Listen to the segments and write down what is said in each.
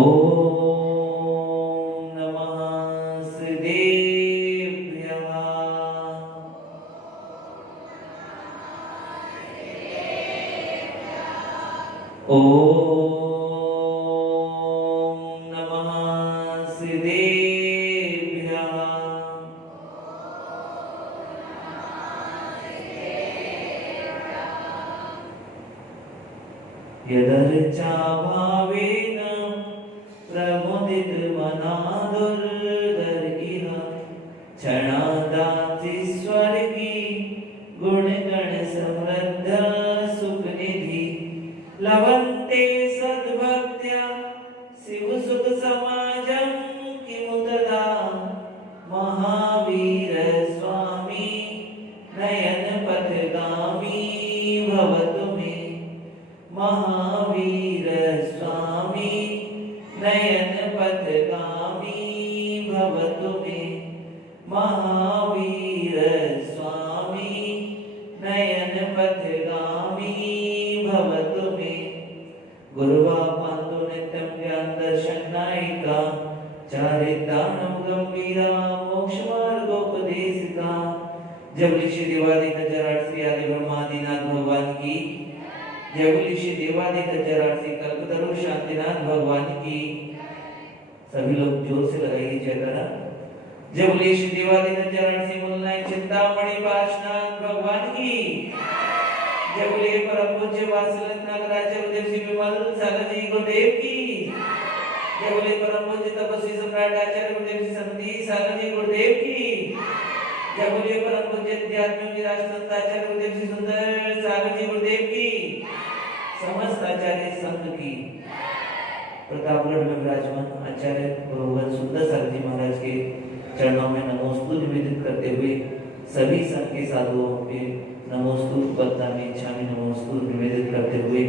ओम नमः श्रीदेव्याः। ओम नमः श्रीदेव्याः। यदर्चा भावेन प्रमुदितमना दुर्धर इह क्षणादाति स्वर्गी गुणगण समृद्ध सुखनिधि लभन्ते सद्भक्त्या शिवसुख समाजं किमुतदा महावीर स्वामी नयन पथगामी भवतु मे। महावीर स्वामी नयन पथगामी भवतु मे। महावीर स्वामी नयन पथगामी भवतु मे। गुरुवा पांतु नित्यं ज्ञान दर्शनायिका चारितार्णव गंभीरा मोक्ष मार्गोपदेशिका। जब ऋषि देवादिक जराट श्री आदि ब्रह्मादिनाथ भगवान की। जय बोलिए श्री देवादिक जराट श्री कल्पतरु शांतिनाथ भगवान की। सभी लोग जोर से लगाइए जयकारा। जय बोलिए श्री देवादिक जराट श्री मूलनायक चिंतामणि पार्श्वनाथ भगवान की। जय बोलिए परम पूज्य वात्सल्य नागराचार्य देव श्री विमल सागर जी गुरुदेव की। जय बोलिए परम पूज्य तपस्वी सम्राट आचार्य गुरुदेव श्री समिति सागर जी गुरुदेव की। जय बोलिए परम पूज्य अध्यात्म राष्ट्रसंत आचार्य गुरुदेव श्री सुंदर सागर जी गुरुदेव की। समस्त आचार्य संघ की। प्रतापगढ़ में विराजमान आचार्य गुरुवर सुंदर सागर जी महाराज के चरणों में नमोस्तु निवेदित करते हुए सभी संघ के साधुओं के नमोस्तु बदनामी इच्छामी नमोस्तु निवेदित करते हुए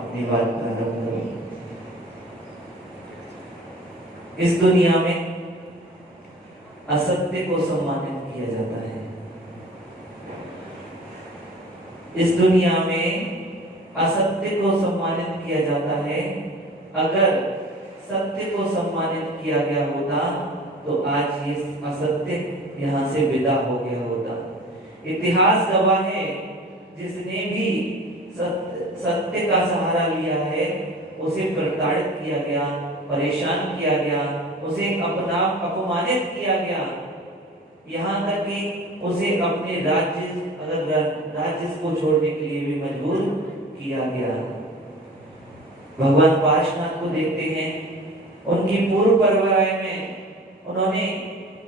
अपनी बात प्रारंभ करूं। इस दुनिया में असत्य को सम्मानित किया जाता है। इस दुनिया में असत्य को सम्मानित किया जाता है। अगर सत्य को सम्मानित किया गया होता तो आज ये असत्य यहाँ से विदा हो गया होता। इतिहास गवाह है, जिसने भी सत्य का सहारा लिया है उसे प्रताड़ित किया गया, परेशान किया गया, उसे अपना अपमानित किया गया, यहाँ तक कि उसे अपने राज्य को छोड़ने के लिए भी मजबूर किया गया। भगवान पार्श्वनाथ को देखते हैं, उनकी पूर्व परंपरा में उन्होंने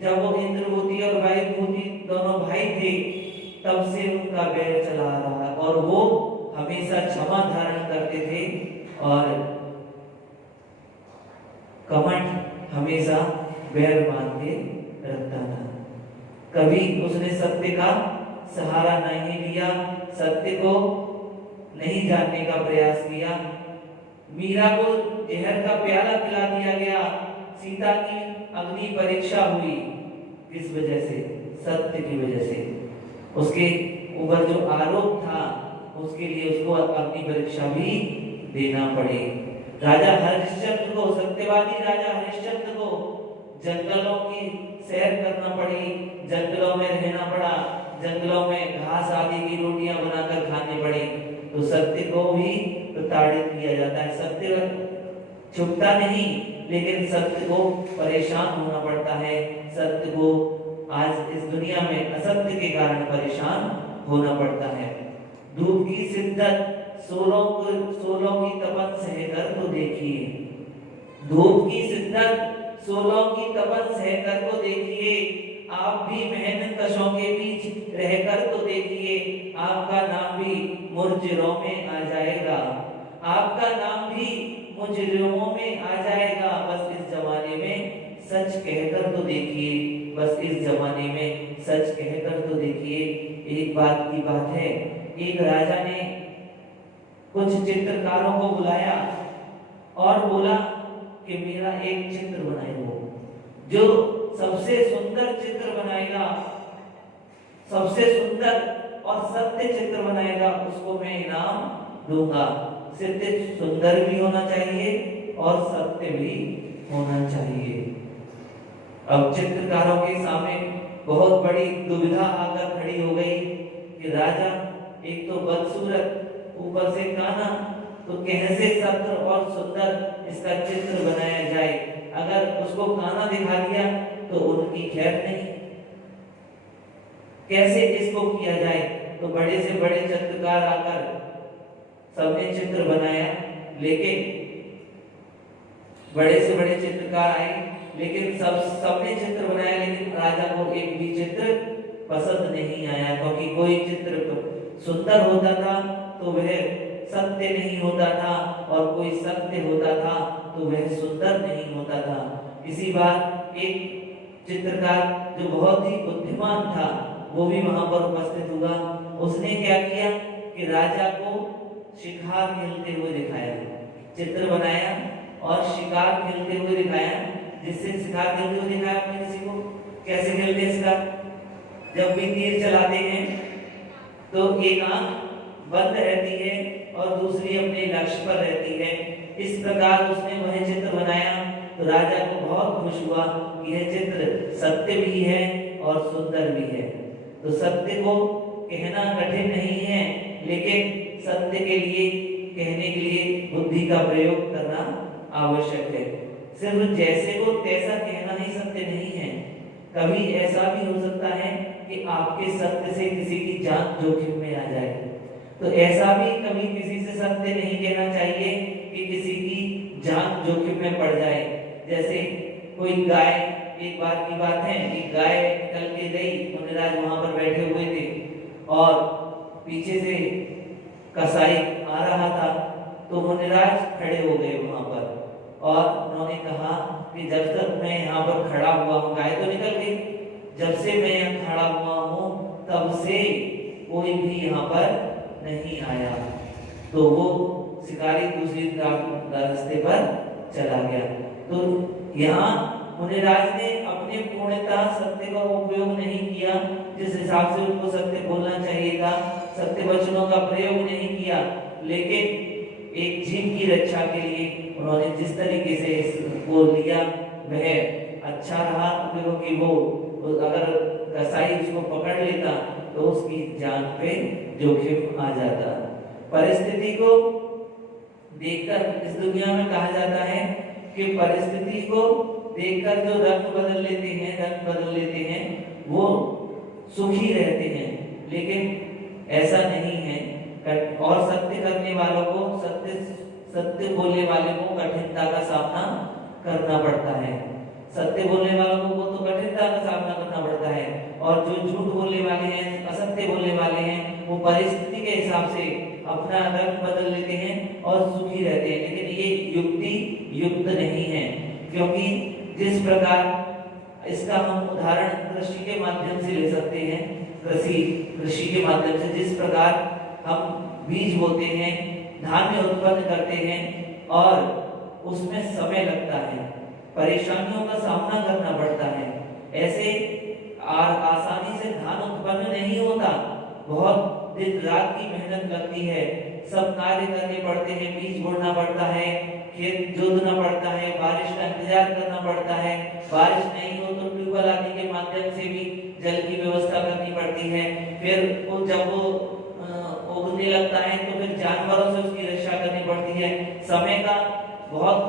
जब वो इंद्रभूति और वायुभूति दोनों भाई थे तब से उनका बैर चला आ रहा है और वो हमेशा क्षमा धारण करते थे और कमंड हमेशा बैर बांध के रखता था। कभी उसने सत्य का सहारा नहीं लिया, सत्य को नहीं जानने का प्रयास किया। मीरा को जहर का प्याला पिला दिया गया, सीता की अग्नि परीक्षा हुई। किस वजह से? सत्य की वजह से। उसके ऊपर जो आरोप था उसके लिए उसको अग्नि परीक्षा भी देना पड़े। राजा हरिश्चंद्र को, सत्यवादी राजा हरिश्चंद्र को जंगलों की सैर करना पड़ी, जंगलों में रहना पड़ा, जंगलों में घास आदि की रोटियां बनाकर खानी पड़ी। तो सत्य को भी प्रताड़ित किया जाता है। सत्य छुपता नहीं, लेकिन सत्य को परेशान होना पड़ता है। सत्य को आज इस दुनिया में असत्य के कारण परेशान होना पड़ता है। धूप की शिद्दत 16 की तपन सहकर तो देखिए। धूप की शिद्दत 16 की तपन सहकर तो देखिए। आप भी मेहनत कशों के बीच रहकर तो देखिए। आपका नाम भी मुजरिमों में आ जाएगा। आपका नाम भी मुजरिमों में आ जाएगा। बस इस जमाने में सच कहकर तो देखिए। बस इस जमाने में सच कहकर तो देखिए। एक बात की बात है, एक राजा ने कुछ चित्रकारों को बुलाया और बोला कि मेरा एक चित्र बनाए हो। जो सबसे सुंदर चित्र बनाएगा, सबसे सुंदर और सत्य चित्र बनाएगा, उसको मैं इनाम दूंगा। सिर्फ सुंदर भी होना चाहिए और सत्य भी होना चाहिए। अब चित्रकारों के सामने बहुत बड़ी दुविधा आकर खड़ी हो गई कि राजा एक तो बदसूरत, ऊपर से काना, तो कैसे सत्र और सुंदर इसका चित्र बनाया जाए। अगर उसको काना दिखा दिया तो उनकी खैर नहीं, कैसे इसको किया जाए। तो बड़े से बड़े चित्रकार आकर सबने चित्र बनाया, लेकिन बड़े से बड़े चित्रकार आए, लेकिन सबने चित्र बनाया, लेकिन राजा को एक भी चित्र पसंद नहीं आया। क्योंकि कोई चित्र सुंदर होता था तो वह सत्य नहीं होता था, और कोई सत्य होता था तो वह सुंदर नहीं होता था। इसी बात एक चित्रकार जो बहुत ही बुद्धिमान था वो भी वहां पर उपस्थित हुआ। उसने क्या किया कि राजा को शिकार खेलते हुए दिखाया, चित्र बनाया और शिकार खेलते हुए दिखाया। जिससे शिकार खेलते हुए दिखाया आपने किसी को, कैसे खेलते हैं शिकार? जब भी तीर चलाते हैं तो एक आंख बंद रहती है और दूसरी अपने लक्ष्य पर रहती है। इस प्रकार उसने वह चित्र बनाया तो राजा को बहुत खुश हुआ कि यह चित्र सत्य भी है और सुंदर भी है। तो सत्य को कहना कठिन नहीं है, लेकिन सत्य के लिए कहने के लिए बुद्धि का प्रयोग करना आवश्यक है। सिर्फ जैसे को तैसा कहना ही सत्य नहीं है। कभी ऐसा भी हो सकता है कि आपके सत्य से किसी की जान जोखिम में आ जाए, तो ऐसा भी कभी किसी से सत्य नहीं कहना चाहिए कि किसी की जान जोखिम में पड़ जाए। जैसे कोई गाय, एक बार की बात है कि गाय निकल के गई, मुनिराज वहां पर बैठे हुए थे और पीछे से कसाई आ रहा था, तो मुनिराज खड़े हो गए वहां पर और उन्होंने कहा कि जब तक मैं यहाँ पर खड़ा हुआ हूँ, गाय तो निकल गई, जब से मैं यहाँ खड़ा हुआ हूँ तब से कोई भी यहाँ पर नहीं आया। तो वो शिकारी दूसरी रास्ते पर चला गया। तो यहाँ मुनिराज ने अपने पूर्णता सत्य का उपयोग नहीं किया, जिस हिसाब से उनको सत्य बोलना चाहिए था, सत्य वचनों का प्रयोग नहीं किया, लेकिन एक जीव की रक्षा के लिए उन्होंने जिस तरीके से इसको लिया वह अच्छा रहा। क्योंकि वो अगर कसाई उसको पकड़ लेता तो उसकी जान पे जोखिम आ जाता। परिस्थिति को देखकर इस दुनिया में कहा जाता है कि परिस्थिति को देखकर जो रंग बदल लेते हैं वो सुखी रहते हैं, लेकिन ऐसा नहीं है। और सत्य करने वालों को, सत्य बोलने वाले को कठिनता का सामना करना पड़ता है। सत्य बोलने वालों को तो कठिनता का सामना करना पड़ता है, और जो झूठ बोलने वाले हैं, असत्य बोलने वाले हैं, वो परिस्थिति के हिसाब से अपना रंग बदल लेते हैं और सुखी रहते हैं। लेकिन ये युक्ति युक्त नहीं है, क्योंकि जिस प्रकार इसका हम उदाहरण कृषि के माध्यम से ले सकते हैं। कृषि के माध्यम से जिस प्रकार हम बीज बोते हैं, धान्य उत्पन्न करते हैं और उसमें समय लगता है, परेशानियों का सामना करना पड़ता है, ऐसे आसानी से धान उत्पन्न नहीं होता। बहुत दिन रात की मेहनत लगती है, सब कार्य करने पड़ते हैं, बीज बोना पड़ता है, खेत जोतना पड़ता है, बारिश का इंतजार करना पड़ता है। बारिश नहीं हो तो ट्यूबवेल आदि के माध्यम से भी जल की व्यवस्था करनी पड़ती है। फिर वो जब वो उगने लगता है तो फिर जानवरों से उसकी रक्षा करनी पड़ती है। समय का बहुत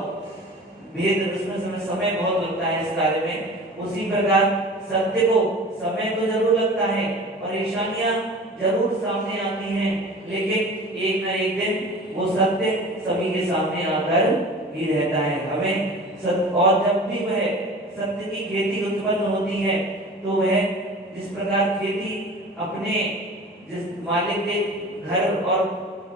भेद, इसमें समय बहुत लगता है इस कार्य में। उसी प्रकार सत्य को समय तो जरूर लगता है, परेशानियां जरूर सामने आती हैं, लेकिन एक न एक दिन वो सत्य सभी के सामने आकर ही रहता है। हमें और जब भी वह सत्य की खेती उत्पन्न होती है तो वह जिस प्रकार खेती अपने जिस मालिक के घर और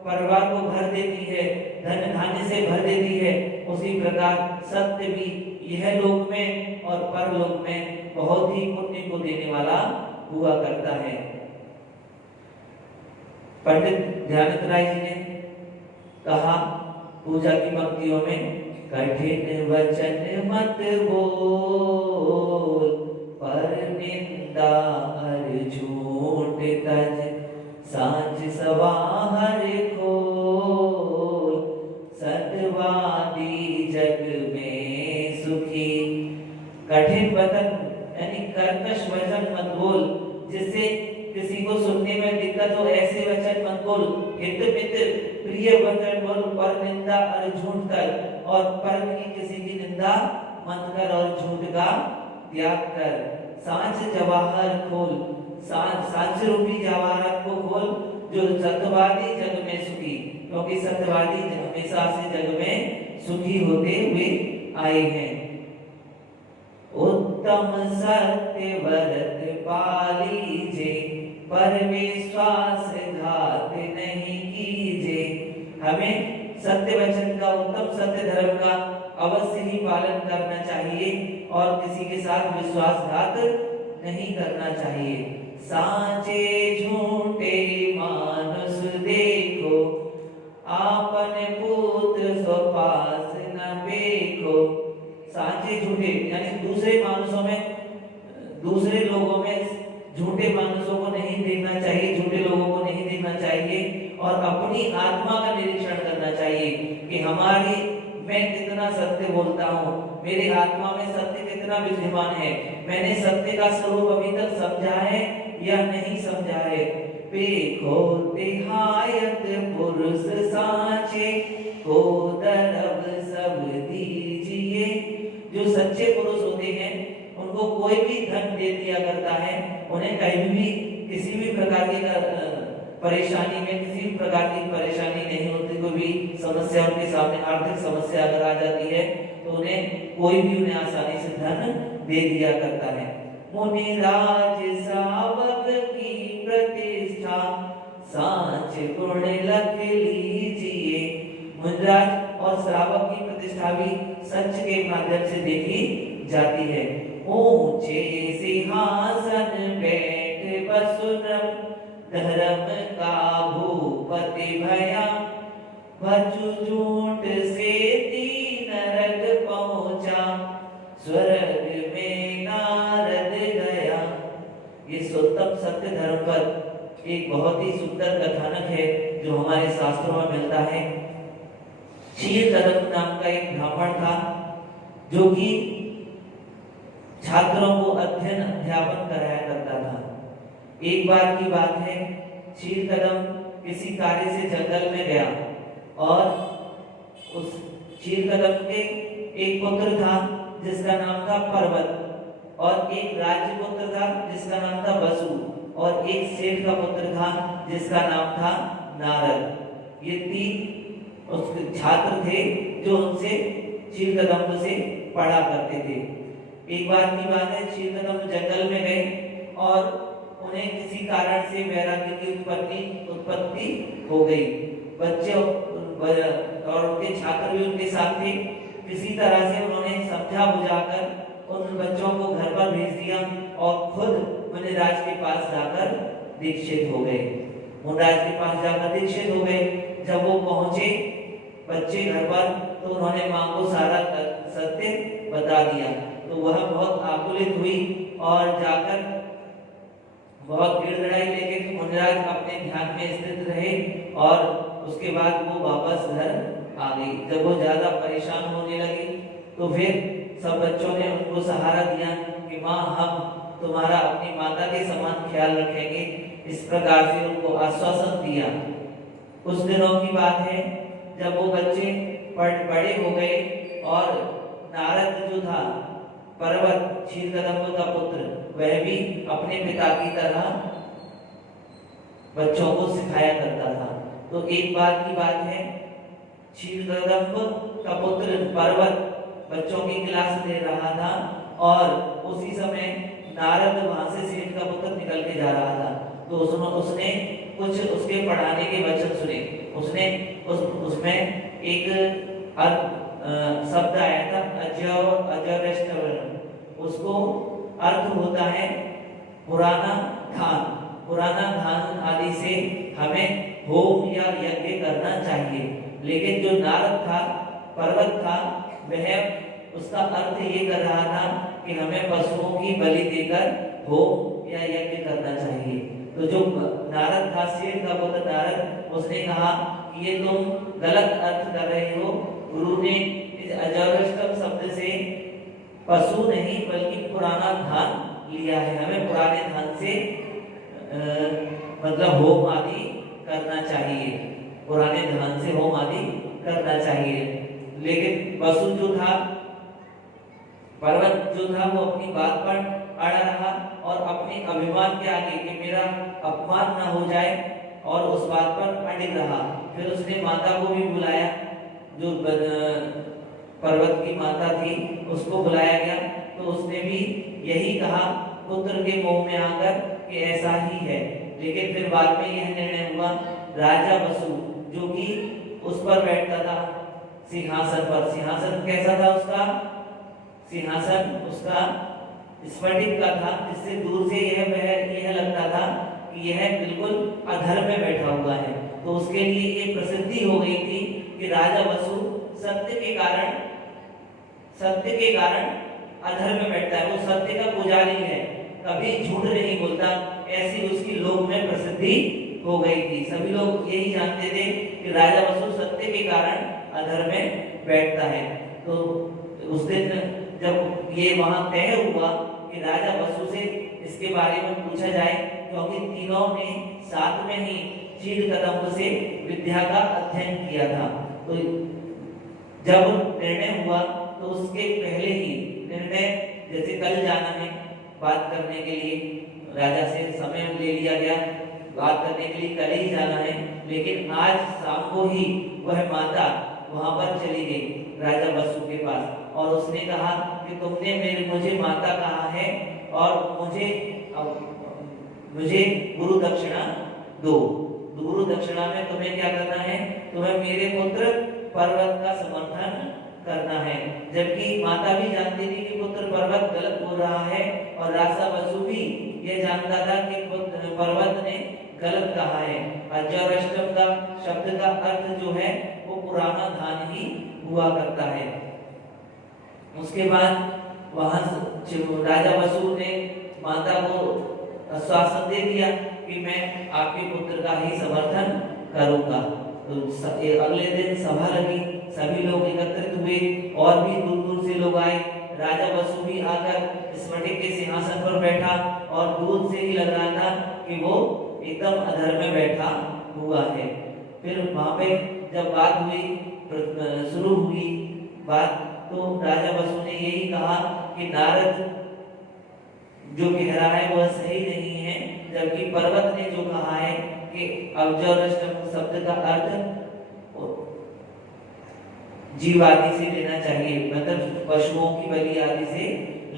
परिवार को भर देती है, धन धान्य से भर देती है, उसी प्रकार सत्य भी यह लोक में और परलोक में बहुत ही पुण्य को देने वाला हुआ करता है। पंडित ध्यानंद राय जी ने कहा पूजा की पंक्तियों में, कठिन वचन मत बोल, पर निंदा और झूठ तज, सांझ सवाहर खोल, सतवादी जग कठिन वचन यानी कर्कश वचन मत बोल, जिससे किसी को सुनने में दिक्कत हो, ऐसे वचन मत बोल। हित मित प्रिय वचन बोल, पर निंदा और झूठ कर, और पर की किसी की निंदा मत कर और झूठ का त्याग कर। सांच जवाहर खोल, सांच रूपी जवाहर को खोल, जो सत्यवादी जग में सुखी, क्योंकि सत्यवादी हमेशा से जग में सुखी होते हुए आए हैं। उत्तम सत्य व्रत पालीजे, पर विश्वास घात नहीं कीजे। हमें सत्य वचन का, उत्तम सत्य धर्म का अवश्य ही पालन करना चाहिए और किसी के साथ विश्वासघात नहीं करना चाहिए। सांचे झूठे मानुष देखो, आपन पुत्र स्वपास न देखो। सांचे झूठे यानी दूसरे मानुषों में, दूसरे लोगों में झूठे मानुषों को नहीं देखना चाहिए, झूठे लोगों को नहीं देखना चाहिए, और अपनी आत्मा का निरीक्षण करना चाहिए कि हमारी, मैं कितना सत्य बोलता हूँ, मेरी आत्मा में सत्य कितना विद्यमान है, मैंने सत्य का स्वरूप अभी तक समझा है या नहीं समझा है। देखो तिहायत पुरुष सांचे, को दरब सब दीजिए। जो सच्चे पुरुष होते हैं उनको कोई भी धन दे दिया करता है, उन्हें कहीं भी किसी भी प्रकार की परेशानी में, किसी भी प्रकार की परेशानी नहीं होती। कोई भी समस्या उनके सामने, आर्थिक समस्या अगर आ जाती है तो उन्हें कोई भी उन्हें आसानी से धन दे दिया करता है। मुनिराज श्रावक की प्रतिष्ठा, सांच गुण लख लीजिए। मुनिराज और श्रावक की प्रतिष्ठा भी सच के माध्यम से देखी जाती है। ऊंचे सिंहासन बैठ बसुरम, धर्म का भूपति भया। भजु झूठ से तीन नरक पहुंचा, स्वर्ग में नारद गया। ये उत्तम सत्य धर्म पर एक बहुत ही सुंदर कथानक है जो हमारे शास्त्रों में मिलता है। क्षीरकदम नाम का एक ब्राह्मण था जो कि छात्रों को अध्ययन अध्यापन कराया करता था। एक बार की बात है, क्षीरकदम किसी कार्य से जंगल में गया और उस क्षीरकदम के एक पुत्र था जिसका नाम था पर्वत, और एक राजपुत्र था जिसका नाम था वसु, और एक सेठ का पुत्र था जिसका नाम था नारद। ये तीन उसके छात्र थे जो उनसे क्षीरकदम से पढ़ा करते थे। एक बार की बात है, क्षीरकदम जंगल में गए और उन्हें किसी कारण से वैराग्य की उत्पत्ति हो गई। बच्चे और उनके छात्र भी उनके साथ थे। किसी तरह से उन्होंने समझा बुझाकर उन बच्चों को घर पर भेज दिया और खुद मुनिराज के पास जाकर दीक्षित हो गए। मुनिराज के पास जाकर दीक्षित हो गए। जब वो पहुंचे बच्चे घर पर, तो उन्होंने मां को सारा सत्य बता दिया। तो वह बहुत आकुलित हुई और जाकर बहुत गिड़गिड़ाई, लेकिन मुनिराज अपने ध्यान में स्थित रहे और उसके बाद वो वापस घर आ गई। जब वो ज्यादा परेशान होने लगी तो फिर सब बच्चों ने उनको सहारा दिया कि माँ, हम तुम्हारा अपनी माता के समान ख्याल रखेंगे। इस प्रकार से उनको आश्वासन दिया। कुछ दिनों की बात है, जब वो बच्चे बड़े हो गए और नारद जो था, पर्वत क्षीरकदम का पुत्र, वह भी अपने पिता की तरह बच्चों को सिखाया करता था। तो एक बार की बात है, क्षीरकदम का पुत्र पर्वत बच्चों की क्लास ले रहा था और उसी समय नारद वहां से सेठ का पुत्र निकल के जा रहा था। तो उसने कुछ उसके पढ़ाने के वचन सुने। उसने उसमें एक शब्द आया था, उसको अर्थ होता है पुराना धान। पुराना धान आदि से हमें होम या यज्ञ करना चाहिए। लेकिन जो नारद था, पर्वत था, वह उसका अर्थ ये कर रहा था कि हमें पशुओं की बलि देकर होम या यज्ञ करना चाहिए। तो जो नारद था, सेठ का पुत्र नारद, उसने कहा कि ये तुम गलत अर्थ कर रहे हो। गुरु ने इस अजौरष्टम शब्द से पशु नहीं बल्कि पुराना धान लिया है। हमें पुराने धान से मतलब होम आदि करना चाहिए, पुराने धान से होम आदि करना चाहिए। लेकिन पशु जो था, पर्वत जो था, वो अपनी बात पर अड़ा रहा और अपने अभिमान के आगे कि मेरा अपमान न हो जाए और उस बात पर अड़िग रहा। फिर उसने माता को भी बुलाया, जो पर्वत की माता थी उसको बुलाया गया, तो उसने भी यही कहा पुत्र के मुंह में आकर कि ऐसा ही है। लेकिन फिर बाद में यह निर्णय हुआ, राजा वसु जो कि उस पर बैठता था सिंहासन पर, सिंहासन कैसा था उसका, सिंहासन उसका स्फटिक का था, जिससे दूर से यह लगता था कि यह बिल्कुल अधर में बैठा हुआ है। तो उसके लिए ये प्रसिद्धि हो गई थी कि राजा वसु सत्य के कारण अधर में बैठता है, वो सत्य का पुजारी है, कभी झूठ नहीं बोलता, ऐसी उसकी लोक में प्रसिद्धि हो गई थी। सभी लोग यही जानते थे कि राजा वसु सत्य के कारण अधर में बैठता है। तो उस दिन जब ये वहां तय हुआ कि राजा वसु से इसके बारे में पूछा जाए, क्योंकि तीनों ने साथ में ही चीड़ कदम्ब से विद्या का अध्ययन किया था। तो जब निर्णय हुआ तो उसके पहले ही निर्णय, जैसे कल जाना है बात करने के लिए, राजा से समय ले लिया गया, बात करने के लिए कल ही जाना है, लेकिन आज शाम को ही वह माता वहां पर चली गई राजा वसु के पास और उसने कहा कि तुमने मुझे माता कहा है और मुझे गुरु दक्षिणा दो। गुरु दक्षिणा में तुम्हें क्या करना है, तुम्हें मेरे पुत्र पर्वत का समर्थन करना है। जबकि माता भी जानती थी कि पुत्र पर्वत गलत बोल रहा है और राजा वसु भी यह जानता था कि पर्वत ने गलत कहा है। अजौरष्टम का शब्द का अर्थ जो है वो पुराना धान ही हुआ करता है। उसके बाद वहां राजा वसु ने माता को आश्वासन दे दिया कि मैं आपके पुत्र का ही समर्थन करूंगा। तो अगले दिन सभा लगी, सभी लोग एकत्रित हुए और भी दूर दूर से लोग आए। राजा वसु भी आकर स्फटिक के सिंहासन पर बैठा और दूर से ही लग रहा था कि वो एकदम अधर में बैठा हुआ है। फिर वहां पे जब बात हुई, शुरू हुई बात, तो राजा वसु ने यही कहा कि नारद जो कह रहा है वह सही नहीं है, जबकि पर्वत ने जो कहा है कि अवजौरष्टम शब्द का अर्थ जीव आदि से लेना चाहिए, मतलब पशुओं की बलि आदि से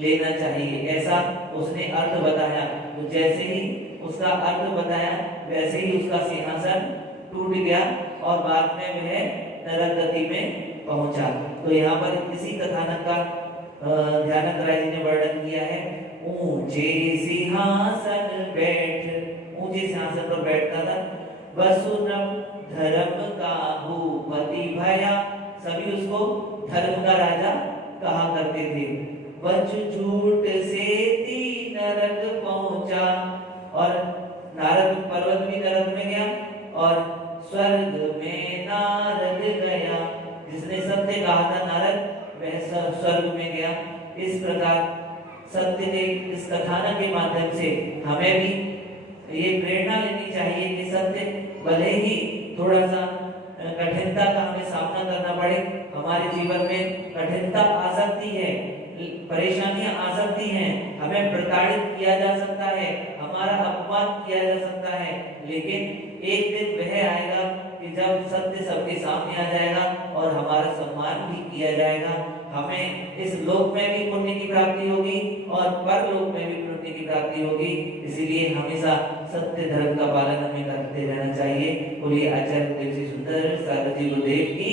लेना चाहिए, ऐसा उसने अर्थ बताया। तो जैसे ही उसका अर्थ बताया वैसे ही उसका सिंहासन टूट गया और बाद में वह नरक गति में पहुंचा। तो यहाँ पर इसी कथानक का ध्यानक राय जी ने वर्णन किया है। ऊंचे सिंहासन बैठ, ऊंचे सिंहासन पर बैठता था, वसुनम धर्म का भूपति भया, सभी उसको धर्म का राजा कहा करते थे। वच झूठ से नरक पहुंचा, और नारद पर्वत भी नरक में गया और स्वर्ग में नारद गया। जिसने सत्य कहा था नारद, वह स्वर्ग में गया। इस प्रकार सत्य के इस कथानक के माध्यम से हमें भी ये प्रेरणा लेनी चाहिए कि सत्य भले ही थोड़ा सा कठिनता का हमें सामना करना पड़े, हमारे जीवन में कठिनता आ सकती है, परेशानियां आ सकती हैं, हमें प्रताड़ित किया जा सकता है, हमारा अपमान किया जा सकता है, लेकिन एक दिन वह आएगा कि जब सत्य सबके सामने आ जाएगा और हमारा सम्मान भी किया जाएगा। हमें इस लोक में भी पुण्य की प्राप्ति होगी और परलोक में भी पुण्य की प्राप्ति होगी। इसीलिए हमेशा सत्य धर्म का पालन हमें करते रहना चाहिए। बोलिए आचार्य देव श्री सुंदर सारथी गुरुदेव की